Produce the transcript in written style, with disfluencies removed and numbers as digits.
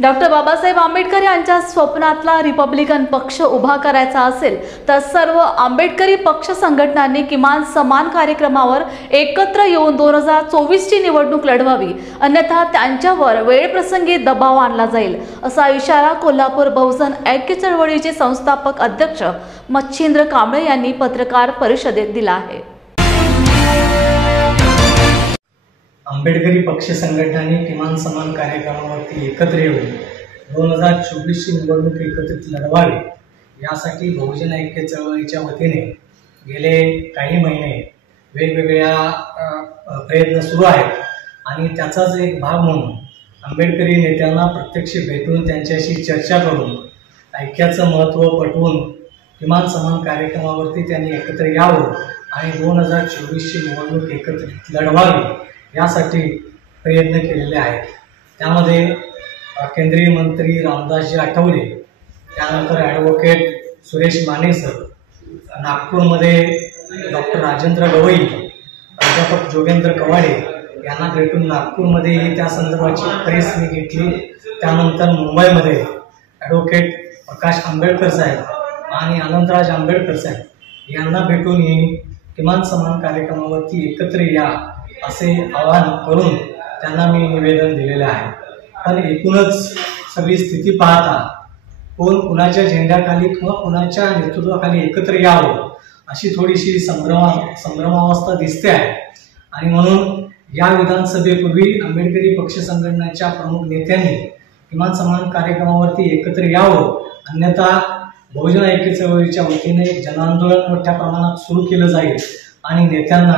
Doctor Babasaheb Ambedkar यांच्या स्वप्नातला Republican पक्ष उभा करायचा असेल तर सर्व आंबेडकरी पक्ष संघटनांनी किमान समान कार्यक्रमावर एकत्र येऊन 2024 ची निवडणूक लढवावी, अन्यथा त्यांच्यावर वेळप्रसंगी दबाव आणला जाईल, असा इशारा कोल्हापूर बहुजन ऐक्य चळवळीचे संस्थापक अध्यक्ष मच्छिंद्र कांबळे यांनी पत्रकार परिषदेत दिला आहे। आंबेडकरी पक्ष संघटनांनी किमान समान कार्यक्रमावरती एकत्र येऊन 2024 ची निवडणूक एकत्रित लढवावी यासाठी बहुजन ऐक्य चळवळीच्या वतीने गेले काही महिने वेगवेगळ्या प्रयत्न सुरू आहेत आणि त्याचाच एक भाग म्हणून आंबेडकरी नेत्यांना प्रत्यक्ष भेटून त्यांच्याशी चर्चा करून ऐक्याचं महत्त्व पटवून किमान समान कार्यक्रमावरती त्यांनी एकत्र यावं आणि 2024 ची निवडणूक एकत्रित लढवावी यासाठी प्रयत्न केलेले आहेत। त्यामध्ये केंद्रीय मंत्री रामदासजी आठवले, त्यानंतर ॲडव्होकेट सुरेश माने सर, नागपूरमध्ये डॉक्टर राजेंद्र गवई, प्राध्यापक जोगेंद्र कवाडे यांना भेटून नागपूरमध्ये त्या संदर्भाची प्रेस मी घेतली। त्यानंतर मुंबईमध्ये ॲडव्होकेट प्रकाश आंबेडकर साहेब आणि अनंतराज आंबेडकर साहेब यांना भेटून किमान समान कार्यक्रमावरती एकत्र या असे आवाहन करून त्यांना मी निवेदन दिलेले आहे। पण एकूणच सगळी स्थिती पाहता कोण कुणाच्या झेंड्याखाली किंवा कुणाच्या नेतृत्वाखाली एकत्र यावं अशी थोडीशी संभ्रमावस्था दिसते आहे आणि म्हणून या विधानसभेपूर्वी आंबेडकरी पक्ष संघटनेच्या प्रमुख नेत्यांनी किमान समान कार्यक्रमावरती एकत्र यावं, अन्यथा बहुजन ऐक्य चळवळीच्या वतीने जनआंदोलन मोठ्या प्रमाणात सुरू केलं जाईल आणि नेत्यांना